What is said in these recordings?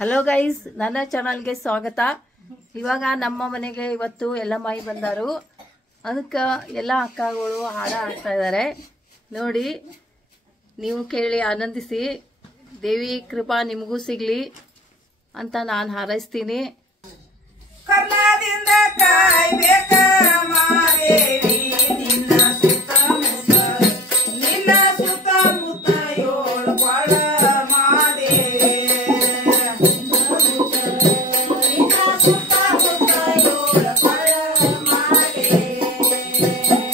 Hello guys, ನನ್ನ ಚಾನಲ್ಗೆ ಸ್ವಾಗತ. ಇವಾಗ ನಮ್ಮ ಮನೆಗೆ ಇವತ್ತು ಎಲ್ಲ ಮಾಯಿ ಬಂದಾರು. ಅದಕ್ಕೆ ಎಲ್ಲ ಅಕ್ಕಗಳು ಹಾಡ ಹಾಡ್ತಾ ಇದ್ದಾರೆ. ನೋಡಿ, ನೀವು ಕೇಳಿ ಆನಂದಿಸಿ. ದೇವಿ ಕೃಪಾ ನಿಮಗೂ ಸಿಗ್ಲಿ ಅಂತ ನಾನು ಹಾರೈಸ್ತೀನಿ. ಕರ್ನಾದಿಂದ ಕಾಯ್ಬೇಕ ಮಾದೇವಿ ನಿನ್ನ ಸುತ್ತಮುತ್ತ ಏಳು ಬಾಳ ಮಾದೇವಿ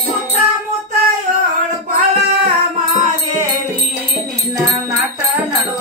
ಸುತ್ತಮುತ್ತ ಏಳು ಬಾಳ ಮಾದೇವಿ ನಿನ್ನ ನಾಟ ನಡುವ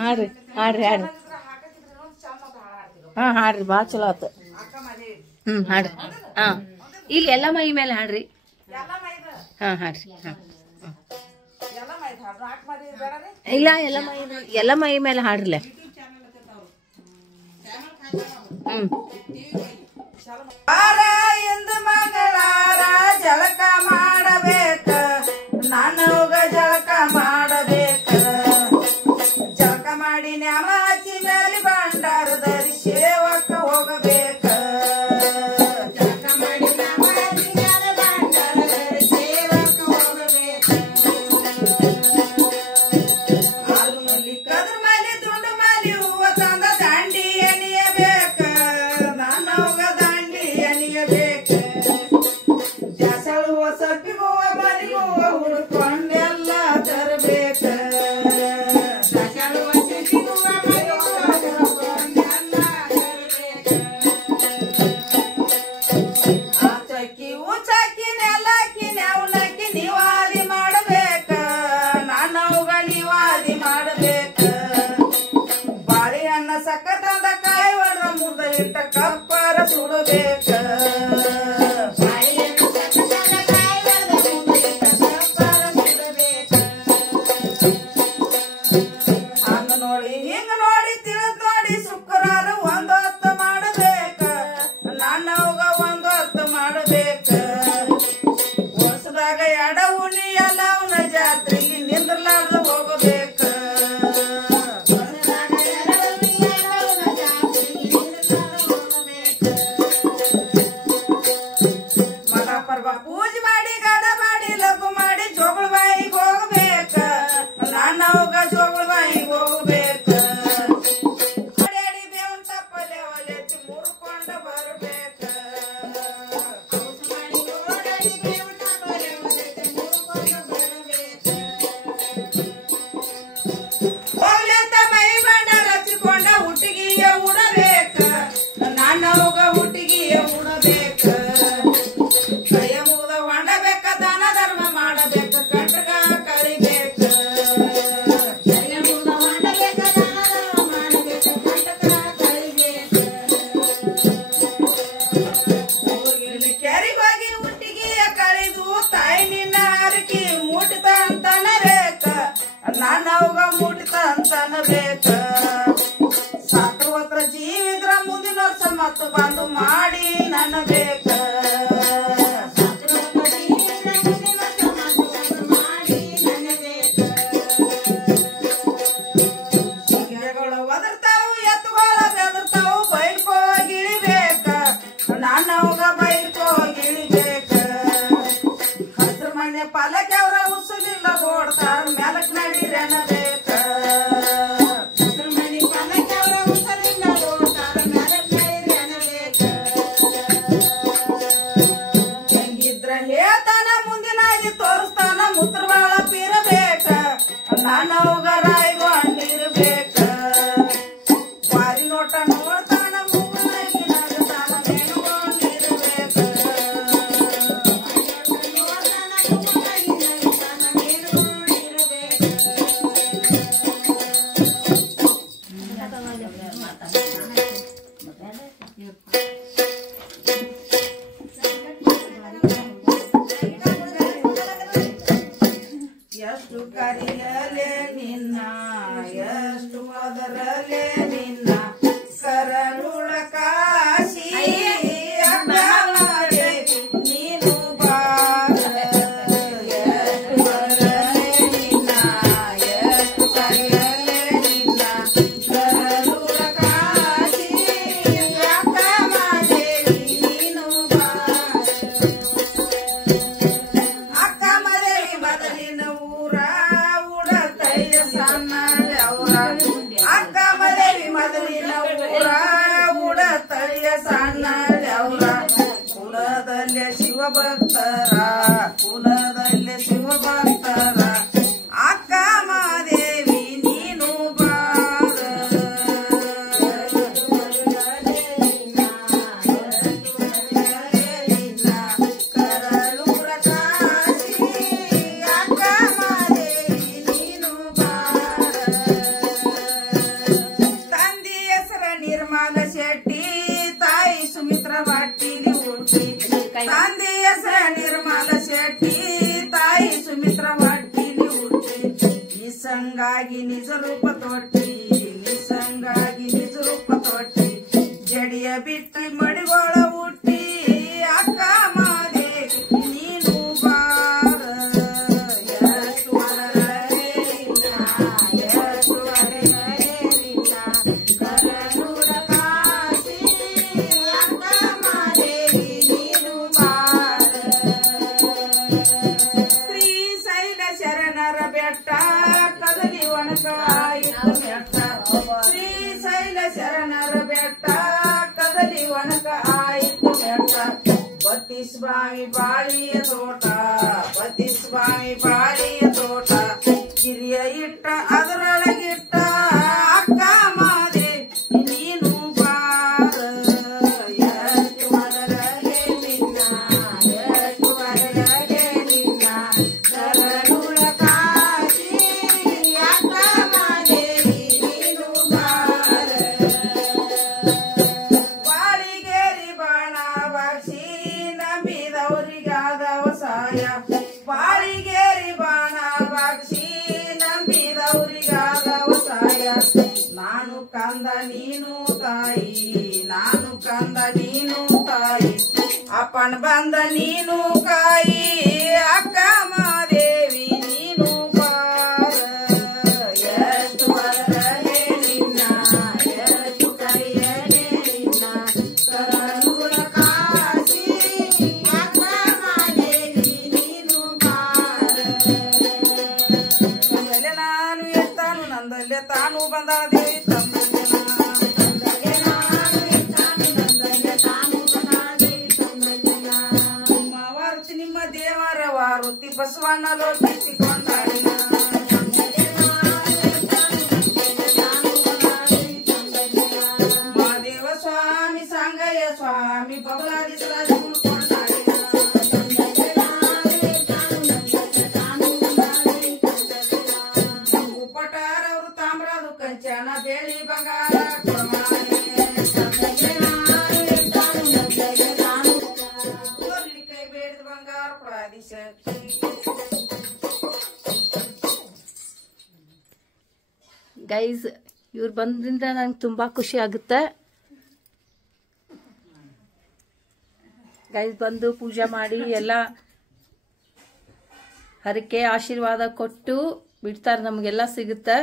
ಹಾಡ್ರಿ ಹಾಡ್ರಿ ಹಾಡ್ರಿ ಹಾಡ್ರಿ ಭಾಳ ಚಲೋ ಆತು. ಹಾಡ್ರಿ. ಇಲ್ಲಿ ಎಲ್ಲ ಮೈ ಮೇಲೆ ಹಾಡ್ರಿ. ಹಾಡ್ರಿ. ಇಲ್ಲ, ಎಲ್ಲ ಮೈ ಮೇಲೆ ಹಾಡ್ರಿಲ್ಲ. ಎಂದು ಮಂಗಳಾರ ಜಳಕ ಮಾಡಬೇಕ, ನಾನೋಗ ಜಳಕ ಮಾಡಬೇಕ. ಜಳಕ ಮಾಡಿ ನ್ಯಾಮ ಹಚ್ಚಿ ಮೇಲೆ ಭಂಡಾರ ಧರಿ ಸೇವಕ ಹೋಗಬೇಕ. ಜಳಕ ಮಾಡಿ ನ್ಯಾಮ ಹಚ್ಚಿ ಮೇಲೆ ಭಂಡಾರ ಧರಿ ಸೇವಕ ಹೋಗಬೇಕ. ಹಾಲು ಮಲ್ಲಿ ಕದ್ರ ಮಲ್ಲಿ ದುಂಡು ಮಲ್ಲಿ ಹೂವ ತಂದ ದಾಂಡಿ ಎನಿಯಬೇಕ, ನಾನೋಗ ದಾಂಡಿ ಎನಿಯಬೇಕ. ಜಾಸಳು ಸಪ್ಪಿಗುವ ಮರಿಗುವ ಹುಡ್ಕೊಂಡೆಲ್ಲ ತರಬೇಕ. ಸಕ್ಕತ್ತಂದ ಕಾಯಿ ಹೊಡ್ರ ಮುಂದ ಇಟ್ಟ ಕಪ್ಪರ ಸುಡಬೇಕ. ಹಂಗ ನೋಡಿ ಹಿಂಗ ನೋಡಿ ತಿಳಿದ್ ನೋಡಿ ಶುಕ್ರವಾರ ಒಂದು ಹೊತ್ತು ಮಾಡಬೇಕ, ನಾನವ್ಗ ಒಂದು ಹೊತ್ತು ಮಾಡಬೇಕ. ವರ್ಷದಾಗ ಎಡ ಉಣಿ ಎಲ್ಲ ಅವನ ಜಾತ್ರೆಗೆ ನಿಂದ್ರಲಾರ್ದ ಹೋಗಬೇಕ. ಪೂಜೆ ಮಾಡಿ ಗಡ ಮಾಡಿ ಲಘು ಮಾಡಿ ಜೋಗಳ ಬಾಯಿಗೆ ಹೋಗ್ಬೇಕ, ನಾನವ್ಗ ಜೋಗಳ ಬಾಯಿಗೆ ಹೋಗ್ಬೇಕ. ಬೇವನ್ ತಪ್ಪಲೆ ಒಲೆಚ್ಚಿ ಮುರ್ಕೊಂಡ ಬರ್ಬೇಕ. ಪಾಲಕ್ಕೆ ಅವ್ರ ಉಸುಲಿಲ್ಲ ಓಡ್ತಾರ ಮ್ಯಾಲಕ್ ನಡಿರೇನ ಬೇಕ ಮನಿ ಪಾಲಕ್ಕೆ ಅವ್ರ ಉಸುಲಿಲ್ಲ ಓಡ್ತಾರ ಮ್ಯಾಲಕ್ ನಡಿರೇನ ಬೇಕ ಹೆಂಗಿದ್ರ ಹೇಳ್ತಾನ ಮುಂದಿನಾಗಿ ತೋರಿಸ್ತಾನ ಮುತ್ರವಾಳ ಪೀರಬೇಕ ನಾನವ್ಗ ರಾಯ್ಗೊಂಡಿರ್ಬೇಕ ಬಾರಿ ನೋಟ ನೋಡ್ತಾನ ಮೂಗನಾಗಿ ನಗತಾನ ಮೇಲ್ಗೊಂಡಿರ್ಬೇಕ ಎಷ್ಟು ಕರಿಯಲೆ ನಿನ್ನ ಎಷ್ಟು ಅದರಲೆ ನಿನ್ನ ಕರಳುಳ ಕಾಶಿ ಅಕ್ಕಮಾರೆ ನೀನು ಬಾರ ಎಷ್ಟು ಬರಲೆ ನಿನ್ನ ಎಷ್ಟು ಕರಿಯಲೆ ನಿನ್ನ ಕರಳುಳ ಕಾಶಿ ಅಕ್ಕಮಾರೆ ನೀನು ಬಾರ ಅಕ್ಕ ಮದೇವಿ ಮೊದಲಿನ ಊರ ಉಡತಯ್ಯ ಸಣ್ಣಳ್ಳಿ ಅವ್ರ ಅಕ್ಕ ಮದೇವಿ ಮೊದಲಿನ ಊರ ಉಡತಯ್ಯ ಸಣ್ಣಳ್ಳಿ ಅವ್ರ ಕುಲದಲ್ಲೇ ಶಿವಭಕ್ತರ ಕುಲದಲ್ಲೇ ಶಿವಭಕ್ತರ ಅಕ್ಕ ಮಾದೇವಿ ನೀನು ಬಾರ ಕರಳೂರ ಕಾಶಿ ಅಕ್ಕ ಮಾದೇವಿ ನೀನು ಬಾರ ತಂದೆ ಹೆಸರ ನಿರ್ಮಲ ಶೆಟ್ಟಿ ತಾಯಿ ಸುಮಿತ್ರ ವಾಟಿಲಿ ಹುಟ್ಟಿ ತಂದೆ ಹೆಸರ ನಿರ್ಮಲ ಶೆಟ್ಟಿ ತಾಯಿ ಸುಮಿತ್ರ ವಾಟಿಲಿ ಹುಟ್ಟಿ ನಿಸಂಗಾಗಿ ನಿಜ ರೂಪ ತೊಟ್ಟಿ ನಿಸಂಗಾಗಿ ನಿಜ ರೂಪ ತೊಟ್ಟಿ ಜಡಿಯ ಬಿಟ್ಟು ಮಡಿಗೋಳ ಹುಟ್ಟಿ ಅಕ್ಕ ಮಾದೇವಿ ನೀನು ಬಾರ ಎಷ್ಟು ವರರೇ ನಿನ್ನ ಎಷ್ಟು ವರರೇ ನಿನ್ನ ಕರಳೂರ ಕಾಶಿ ಅಕ್ಕ ಮಾದೇವಿ ನೀನು ಬಾರ ಶ್ರೀಶೈಲ ಶರಣರ ಬೆಟ್ಟ ಕದಲಿ ಒಣಕ ಆಯಿತು ಬೆಟ್ಟ ಶ್ರೀಶೈಲ ಶರಣರ ಬೆಟ್ಟ ಕದಲಿ ಒಣಕ ಆಯಿತು ಬೆಟ್ಟ ಬತ್ತೀಸ್ವಾಮಿ ಬಾಳಿಯ ತೋಟ ಬತ್ತೀಸ್ವಾಮಿ ಬಾಳಿಯ ತೋಟ ಕಿರಿಯ ಇಟ್ಟ ಅದರೊಳಗಿಟ್ಟ ಅಕ್ಕ ಮಾದೇವಿ ನೀನು ಬಾರ ಎಷ್ಟು ವರರಗೆ ನಿನ್ನ ಎಷ್ಟು ವರರಗೆ ನಿನ್ನ ಕರಳುಳ ಕಾಶಿ ಅಕ್ಕ ಮಾದೇವಿ ನೀನು ಬಾರ ಬಾಳಿಗೇರಿ ಬಾಣ ಬಾಕ್ಷಿ ನಂಬಿದವರಿಗಾದವ ಸಹಾಯ ಬಾಳಿಗೇರಿ ಬಾಣ ಬಾಕ್ಷಿ ನಂಬಿದವರಿಗಾದವ ಸಹಾಯ ನಾನು ಕಂದ ನೀನು ತಾಯಿ ನಾನು ಕಂದ ನೀನು ತಾಯಿ ಅಪ್ಪನ ಬಂದ ನೀನು ಕಾಯಿ ಅಕ್ಕ ಮಾದೇವಿ ನೀನು ಬಾರ ಎಷ್ಟು ವರರೇ ನಿನ್ನ ಎಷ್ಟು ಕರಿಯೇ ನಿನ್ನ ಕರಳೂರ ಕಾಶಿ ಅಕ್ಕ ಮಾದೇವಿ ನೀನು ಬಾರ ನಂದಲ್ಲೇ ನಾನು ಎತ್ತಾನು ನಂದಲ್ಲೇ ತಾನು ಬಂದ ದೇವಿ ತಂದಲ್ಲೇ ನಾನು ಎತ್ತಾನು ನಂದಲ್ಲೇ ತಾನು ಬಂದ ದೇವಿ ತಂದಲ್ಲೇ ನಿಮ್ಮ ವಾರುತಿ ನಿಮ್ಮ ದೇವರ ವಾರುತಿ ಬಸವಣ್ಣ ಲೋಕಿಸಿಕೊಂಡಾಡಿನ ಮಹಾದೇವ ಸ್ವಾಮಿ ಸಂಗಯ್ಯ ಸ್ವಾಮಿ ಬಬಲಾದೀಶ್ವರ ಉಪಟಾರವರು ತಾಮ್ರದು ಕಂಚನ ಬೆಳ್ಳಿ ಬಂಗಾರ ಕೈ ಬೇಡಿದ ಬಂಗಾರ ಪ್ರಾದೇಶ ಗೈಸ್ ಇವ್ರು ಬಂದ್ರಿಂದ ನಂಗೆ ತುಂಬ ಖುಷಿ ಆಗುತ್ತೆ. ಗೈಸ್ ಬಂದು ಪೂಜೆ ಮಾಡಿ ಎಲ್ಲ ಹರಕೆ ಆಶೀರ್ವಾದ ಕೊಟ್ಟು ಬಿಡ್ತಾರೆ, ನಮಗೆಲ್ಲ ಸಿಗುತ್ತೆ.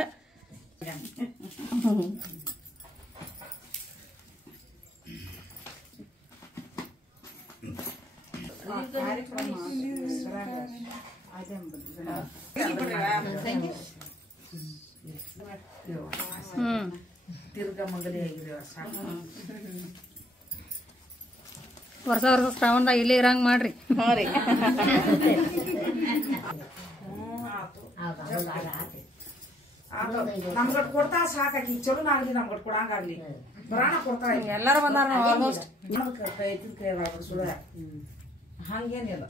ತಿರ್ಗ ಮಂಗಲಿ ಆಗಿದೇವ ಸಾಕು. ವರ್ಷ ಶ್ರಾವಣದಾಗ ಇಲ್ಲೇ ಇರಂಗ್ ಮಾಡ್ರಿ. ನಮ್ಗಟ್ ಕೊಡ್ತಾ ಸಾಕಾಕಿ ಚಲೋನ ಆಗ್ಲಿ ನಮ್ಗಟ್ ಕೊಡಂಗಾಗ್ಲಿ ಬರಾಣ ಕೊಡ್ತಾ ಎಲ್ಲಾರು ಬಂದಾರ ಆಲ್ಮೋಸ್ಟ್. ಸುಳ ಹಂಗೇನಿಲ್ಲ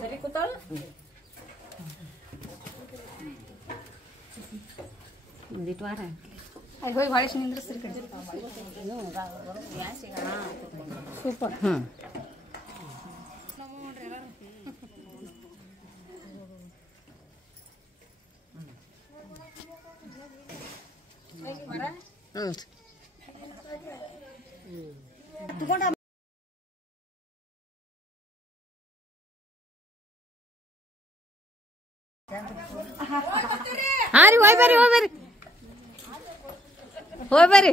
ಸರಿ ಕೂತಾಳ ಅಲ್ಲಿ ಹೋಗಿ ಭಾಳ ನಿಂದ್ರಿಸ್ರಿ ಕಡೆ. ಸೂಪರ್. ಹಾ ರೀ ಹೋಯ್ ಬರ್ರಿ ಹೋಯ್ ಬರ್ರಿ ಹೋಯ್ ಬರ್ರಿ.